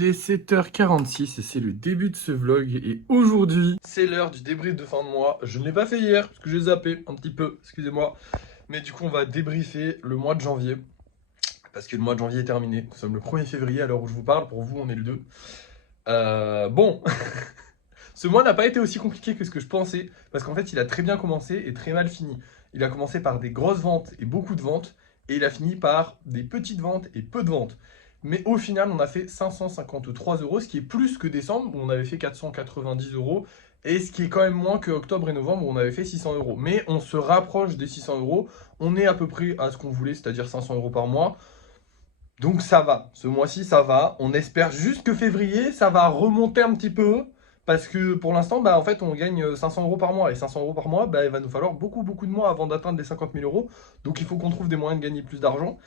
Il est 7h46 et c'est le début de ce vlog et aujourd'hui, c'est l'heure du débrief de fin de mois. Je ne l'ai pas fait hier parce que j'ai zappé un petit peu, excusez-moi. Mais du coup, on va débriefer le mois de janvier parce que le mois de janvier est terminé. Nous sommes le 1er février à l'heure où je vous parle, pour vous on est le 2. Bon, ce mois n'a pas été aussi compliqué que ce que je pensais parce qu'en fait, il a très bien commencé et très mal fini. Il a commencé par des grosses ventes et beaucoup de ventes et il a fini par des petites ventes et peu de ventes. Mais au final, on a fait 553 euros, ce qui est plus que décembre, où on avait fait 490 euros, et ce qui est quand même moins que octobre et novembre, où on avait fait 600 euros. Mais on se rapproche des 600 euros, on est à peu près à ce qu'on voulait, c'est-à-dire 500 euros par mois. Donc ça va, ce mois-ci ça va. On espère juste que février, ça va remonter un petit peu, parce que pour l'instant, en fait, on gagne 500 euros par mois. Et 500 euros par mois, il va nous falloir beaucoup de mois avant d'atteindre les 50 000 euros. Donc il faut qu'on trouve des moyens de gagner plus d'argent.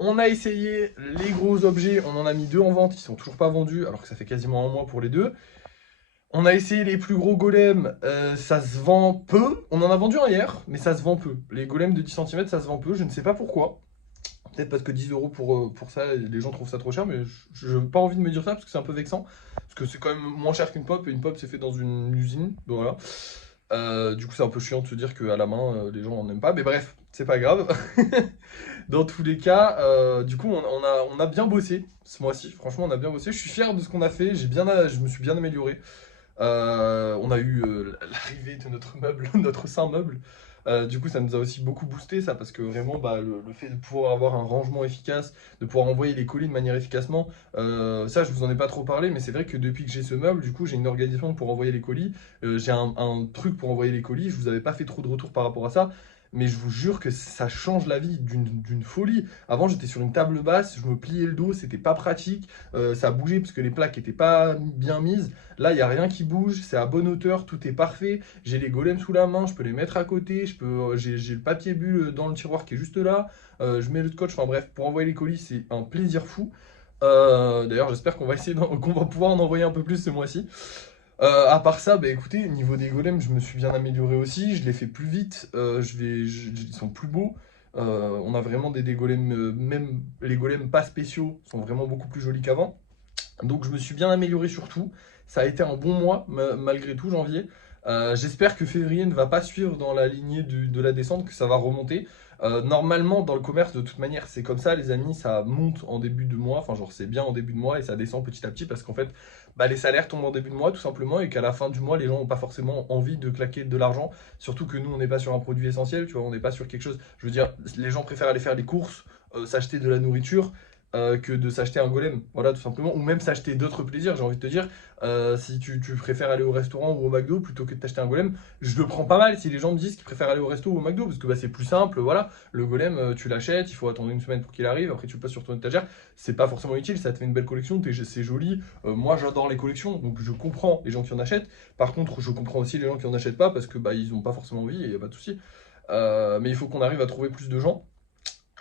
On a essayé les gros objets, on en a mis 2 en vente, ils sont toujours pas vendus, alors que ça fait quasiment un mois pour les deux. On a essayé les plus gros golems, ça se vend peu. On en a vendu un hier, mais ça se vend peu. Les golems de 10 cm, ça se vend peu, je ne sais pas pourquoi. Peut-être parce que 10 euros pour ça, les gens trouvent ça trop cher, mais je n'ai pas envie de me dire ça parce que c'est un peu vexant. Parce que c'est quand même moins cher qu'une pop, et une pop c'est fait dans une usine, donc voilà. Du coup c'est un peu chiant de se dire qu'à la main, les gens n'en aiment pas, mais bref, c'est pas grave. Dans tous les cas, du coup on a bien bossé ce mois-ci, franchement on a bien bossé. Je suis fier de ce qu'on a fait, je me suis bien amélioré. On a eu l'arrivée de notre meuble, notre saint meuble. Du coup, ça nous a aussi beaucoup boosté, ça, parce que vraiment, le fait de pouvoir avoir un rangement efficace, de pouvoir envoyer les colis de manière efficacement, ça, je vous en ai pas trop parlé, mais c'est vrai que depuis que j'ai ce meuble, du coup, j'ai une organisation pour envoyer les colis, j'ai un truc pour envoyer les colis, je vous avais pas fait trop de retours par rapport à ça, mais je vous jure que ça change la vie d'une folie. Avant, j'étais sur une table basse, je me pliais le dos, c'était pas pratique, ça bougeait parce que les plaques étaient pas bien mises. Là, il n'y a rien qui bouge, c'est à bonne hauteur, tout est parfait. J'ai les golems sous la main, je peux les mettre à côté, j'ai le papier bulle dans le tiroir qui est juste là. Je mets le scotch, enfin bref, pour envoyer les colis, c'est un plaisir fou. D'ailleurs, j'espère qu'on va pouvoir en envoyer un peu plus ce mois-ci. À part ça, écoutez, niveau des golems, je me suis bien amélioré aussi, je les fais plus vite, ils sont plus beaux. On a vraiment des golems, même les golems pas spéciaux sont vraiment beaucoup plus jolis qu'avant. Donc je me suis bien amélioré sur tout. Ça a été un bon mois, malgré tout, janvier. J'espère que février ne va pas suivre dans la lignée de la descente, que ça va remonter. Normalement, dans le commerce, de toute manière, c'est comme ça, les amis, ça monte en début de mois. Enfin, genre, c'est bien en début de mois et ça descend petit à petit parce qu'en fait, les salaires tombent en début de mois, tout simplement, et qu'à la fin du mois, les gens n'ont pas forcément envie de claquer de l'argent. Surtout que nous, on n'est pas sur un produit essentiel, tu vois, on n'est pas sur quelque chose. Je veux dire, les gens préfèrent aller faire les courses, s'acheter de la nourriture que de s'acheter un golem, voilà tout simplement, ou même s'acheter d'autres plaisirs, j'ai envie de te dire, si tu préfères aller au restaurant ou au McDo plutôt que de t'acheter un golem, je le prends pas mal si les gens me disent qu'ils préfèrent aller au resto ou au McDo, parce que c'est plus simple, voilà, le golem, tu l'achètes, il faut attendre une semaine pour qu'il arrive, après tu le passes sur ton étagère, c'est pas forcément utile, ça te fait une belle collection, c'est joli, moi j'adore les collections, donc je comprends les gens qui en achètent, par contre je comprends aussi les gens qui en achètent pas, parce que ils ont pas forcément envie, et y a pas de souci, mais il faut qu'on arrive à trouver plus de gens.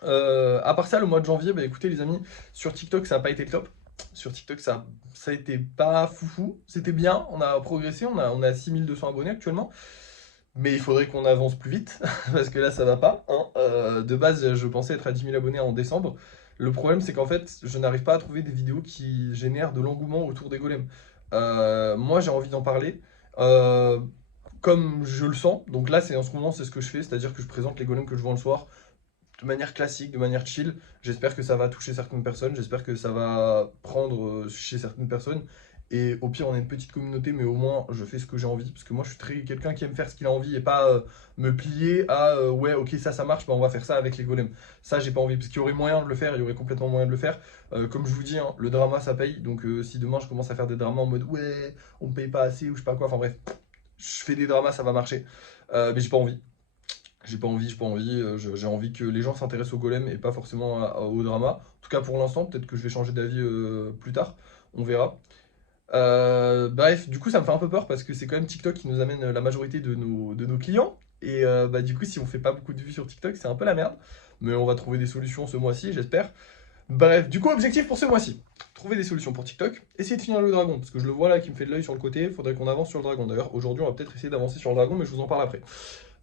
À part ça, le mois de janvier, écoutez les amis, sur TikTok ça n'a pas été le top. Sur TikTok ça a été pas foufou, c'était bien, on a progressé, on a 6200 abonnés actuellement. Mais il faudrait qu'on avance plus vite, parce que là ça va pas, hein. De base je pensais être à 10 000 abonnés en décembre. Le problème c'est qu'en fait je n'arrive pas à trouver des vidéos qui génèrent de l'engouement autour des golems. Moi j'ai envie d'en parler. Euh, Comme je le sens, donc là en ce moment c'est ce que je fais, c'est-à-dire que je présente les golems que je vends le soir, de manière classique, de manière chill. J'espère que ça va toucher certaines personnes, j'espère que ça va prendre chez certaines personnes. Et au pire, on est une petite communauté, mais au moins, je fais ce que j'ai envie. Parce que moi, je suis quelqu'un qui aime faire ce qu'il a envie et pas me plier à ouais, ok, ça marche, on va faire ça avec les golems. Ça, j'ai pas envie. Parce qu'il y aurait moyen de le faire, il y aurait complètement moyen de le faire. Comme je vous dis, hein, le drama, ça paye. Donc, si demain, je commence à faire des dramas en mode ouais, on me paye pas assez ou je sais pas quoi, enfin bref, je fais des dramas, ça va marcher. Mais j'ai pas envie. J'ai pas envie, j'ai envie que les gens s'intéressent au golem et pas forcément au drama. En tout cas pour l'instant, peut-être que je vais changer d'avis plus tard, on verra. Bref, du coup ça me fait un peu peur parce que c'est quand même TikTok qui nous amène la majorité de nos clients. Et du coup si on fait pas beaucoup de vues sur TikTok, c'est un peu la merde. Mais on va trouver des solutions ce mois-ci, j'espère. Bref, du coup objectif pour ce mois-ci. Trouver des solutions pour TikTok, essayer de finir le dragon, parce que je le vois là qui me fait de l'œil sur le côté, il faudrait qu'on avance sur le dragon. D'ailleurs, aujourd'hui on va peut-être essayer d'avancer sur le dragon, mais je vous en parle après.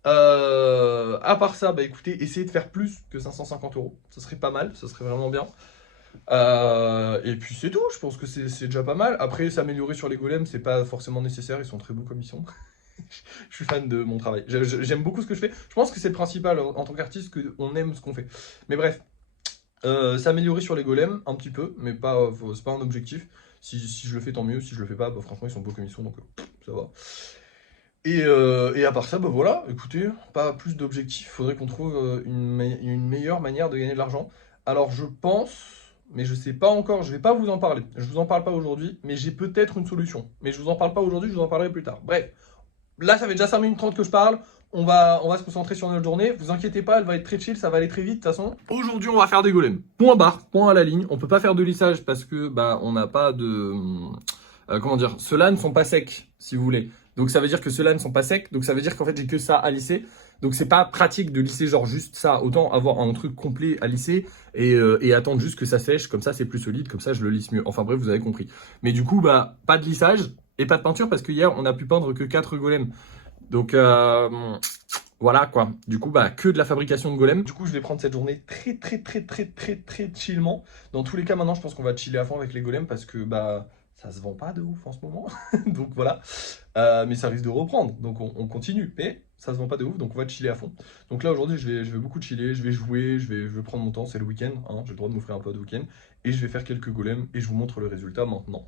À part ça, écoutez, essayez de faire plus que 550 euros. Ça serait pas mal, ça serait vraiment bien. Et puis c'est tout, je pense que c'est déjà pas mal. Après, s'améliorer sur les golems, c'est pas forcément nécessaire, ils sont très beaux comme ils sont. Je suis fan de mon travail. J'aime beaucoup ce que je fais. Je pense que c'est le principal en tant qu'artiste, qu'on aime ce qu'on fait. Mais bref, s'améliorer sur les golems, un petit peu, mais pas, c'est pas un objectif. Si je le fais, tant mieux. Si je le fais pas, bah, franchement, ils sont beaux comme ils sont, donc ça va. Et à part ça, bah voilà, écoutez, pas plus d'objectifs. Faudrait qu'on trouve une meilleure manière de gagner de l'argent. Alors je pense, mais je sais pas encore, je vais pas vous en parler. Je vous en parle pas aujourd'hui, mais j'ai peut-être une solution. Mais je vous en parle pas aujourd'hui, je vous en parlerai plus tard. Bref, là ça fait déjà 5 minutes 30 que je parle. On va se concentrer sur notre journée. Vous inquiétez pas, elle va être très chill, ça va aller très vite de toute façon. Aujourd'hui, on va faire des golems. Point barre, point à la ligne. On peut pas faire de lissage parce que bah on n'a pas de comment dire, ceux-là ne sont pas secs, si vous voulez. Donc ça veut dire que ceux-là ne sont pas secs, donc ça veut dire qu'en fait j'ai que ça à lisser. Donc c'est pas pratique de lisser genre juste ça, autant avoir un truc complet à lisser et attendre juste que ça sèche, comme ça c'est plus solide, comme ça je le lisse mieux. Enfin bref, vous avez compris. Mais du coup, bah pas de lissage et pas de peinture parce que hier on a pu peindre que 4 golems. Donc voilà quoi. Du coup, bah que de la fabrication de golems. Du coup, je vais prendre cette journée très chillement. Dans tous les cas, maintenant je pense qu'on va chiller à fond avec les golems parce que bah ça se vend pas de ouf en ce moment. Donc voilà. Mais ça risque de reprendre. Donc on continue. Mais ça se vend pas de ouf. Donc on va chiller à fond. Donc là aujourd'hui, je vais beaucoup chiller. Je vais jouer. Je vais prendre mon temps. C'est le week-end. Hein, j'ai le droit de m'offrir un peu de week-end. Et je vais faire quelques golems. Et je vous montre le résultat maintenant.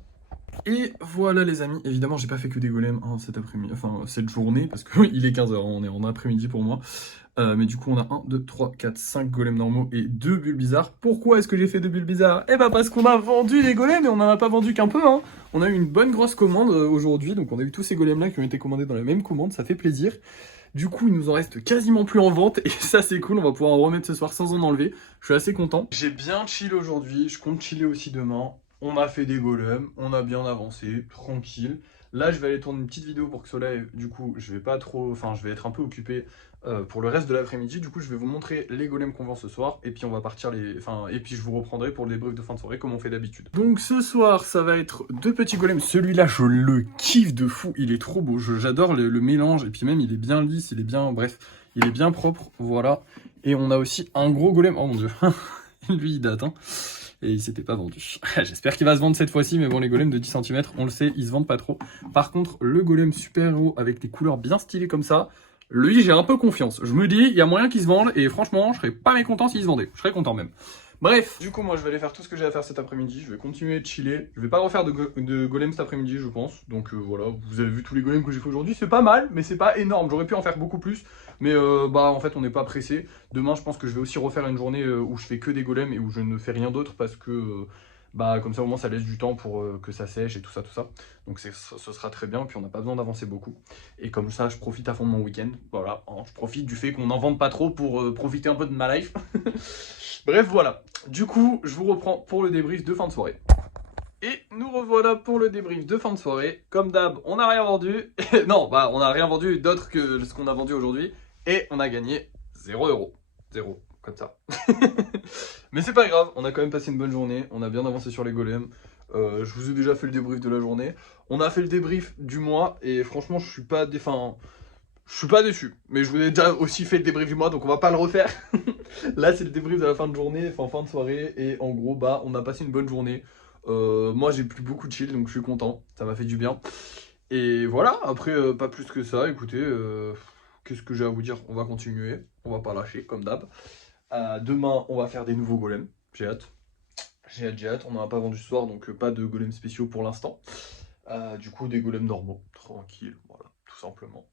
Et voilà les amis, évidemment j'ai pas fait que des golems hein, cet après-midi, enfin cette journée, parce que oui, il est 15h, on est en après-midi pour moi. Mais du coup on a 1, 2, 3, 4, 5 golems normaux et 2 bulles bizarres. Pourquoi est-ce que j'ai fait 2 bulles bizarres? Eh bah parce qu'on a vendu les golems et on n'en a pas vendu qu'un peu hein. On a eu une bonne grosse commande aujourd'hui, donc on a eu tous ces golems là qui ont été commandés dans la même commande, ça fait plaisir. Du coup il nous en reste quasiment plus en vente et ça c'est cool, on va pouvoir en remettre ce soir sans en enlever. Je suis assez content. J'ai bien chill aujourd'hui, je compte chiller aussi demain. On a fait des golems, on a bien avancé, tranquille. Là, je vais aller tourner une petite vidéo pour que Soleil, du coup, je vais pas trop, enfin, je vais être un peu occupé pour le reste de l'après-midi. Du coup, je vais vous montrer les golems qu'on vend ce soir, et puis on va partir et puis je vous reprendrai pour le débrief de fin de soirée comme on fait d'habitude. Donc ce soir, ça va être 2 petits golems. Celui-là, je le kiffe de fou. Il est trop beau. J'adore le mélange, et puis même, il est bien lisse, il est bien, bref, il est bien propre. Voilà. Et on a aussi un gros golem. Oh mon dieu, lui, il date, hein. Et il s'était pas vendu. J'espère qu'il va se vendre cette fois-ci, mais bon, les golems de 10 cm, on le sait, ils se vendent pas trop. Par contre, le golem super-héros avec des couleurs bien stylées comme ça, lui, j'ai un peu confiance. Je me dis, il y a moyen qu'il se vende, et franchement, je serais pas mécontent s'il se vendait. Je serais content même. Bref, du coup, moi, je vais aller faire tout ce que j'ai à faire cet après-midi. Je vais continuer de chiller. Je vais pas refaire de golem cet après-midi, je pense. Donc voilà, vous avez vu tous les golems que j'ai fait aujourd'hui. C'est pas mal, mais c'est pas énorme. J'aurais pu en faire beaucoup plus. Mais bah, en fait, on n'est pas pressé. Demain, je pense que je vais aussi refaire une journée où je fais que des golems et où je ne fais rien d'autre parce que bah, comme ça, au moins, ça laisse du temps pour que ça sèche et tout ça, tout ça. Donc ce sera très bien. Puis on n'a pas besoin d'avancer beaucoup. Et comme ça, je profite à fond de mon week-end. Voilà, hein, je profite du fait qu'on n'en vende pas trop pour profiter un peu de ma life. Bref, voilà. Du coup, je vous reprends pour le débrief de fin de soirée. Et nous revoilà pour le débrief de fin de soirée. Comme d'hab, on n'a rien vendu. Non, bah on n'a rien vendu d'autre que ce qu'on a vendu aujourd'hui. Et on a gagné 0 €. 0, comme ça. Mais c'est pas grave, on a quand même passé une bonne journée. On a bien avancé sur les golems. Je vous ai déjà fait le débrief de la journée. On a fait le débrief du mois. Et franchement, je suis pas déçu. Mais je vous ai déjà aussi fait le débrief du mois, donc on va pas le refaire. Là, c'est le débrief de la fin de journée, enfin fin de soirée. Et en gros, bah, on a passé une bonne journée. Moi, j'ai plus beaucoup de chill, donc je suis content. Ça m'a fait du bien. Et voilà, après, pas plus que ça. Écoutez, qu'est-ce que j'ai à vous dire? On va continuer. On va pas lâcher, comme d'hab. Demain, on va faire des nouveaux golems. J'ai hâte. J'ai hâte. On n'en a pas vendu ce soir, donc pas de golems spéciaux pour l'instant. Du coup, des golems normaux. Tranquille, voilà, tout simplement.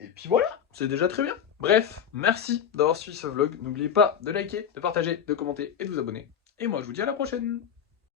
Et puis voilà, c'est déjà très bien. Bref, merci d'avoir suivi ce vlog. N'oubliez pas de liker, de partager, de commenter et de vous abonner. Et moi, je vous dis à la prochaine.